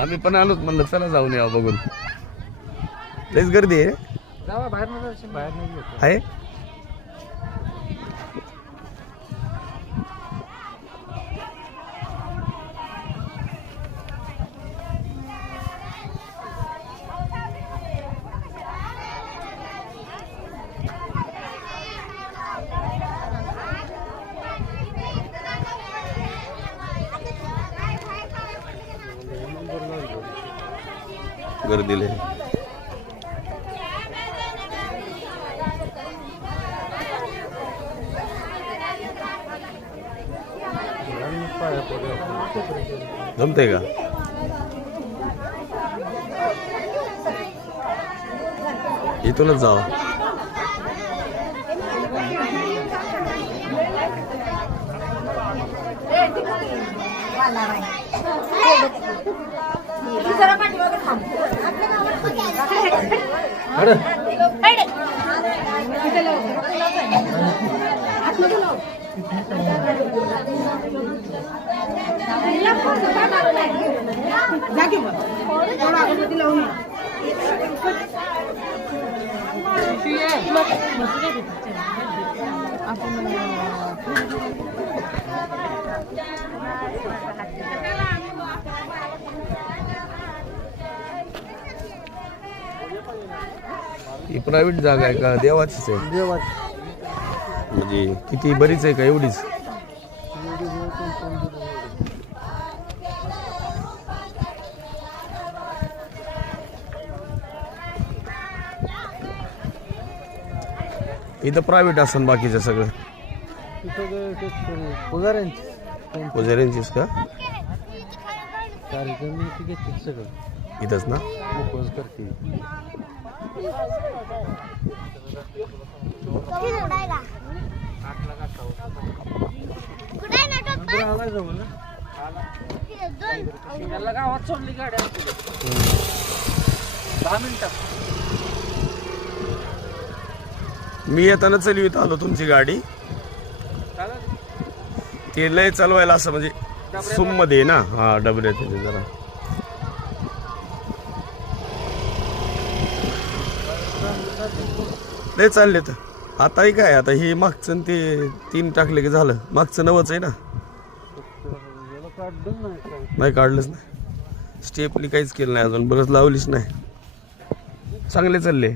आम्ही पण आलोच म्हणलं चला जाऊन यावं बघून. लईच गर्दी आहे. जावा बाहेर नाही आहे. गर्दीले जमते का? इथूनच जावा. ही प्रायव्हेट जागा आहे का देवाचीच आहे? देवाची. म्हणजे किती बरीच आहे का एवढीच? इथं प्रायव्हेट असन बाकीचं सगळं पुजाऱ्यांचीच का? सगळं इथंच ना? करते. गावात सोडली गाडी 10 मिनिटात. मी येताना चलवीत आलो तुमची गाडी. ते लय चालवायला असं म्हणजे सुम मध्ये ना. हा डबऱ्यात जरा लय चालले तर. आताही काय आता हे मागचं ते 3 टाकले की झालं. मागचं 9च आहे ना. नाही काढलंच नाही. स्टेपनी काहीच केलं नाही अजून. बरंच लावलीच नाही. चांगले चालले.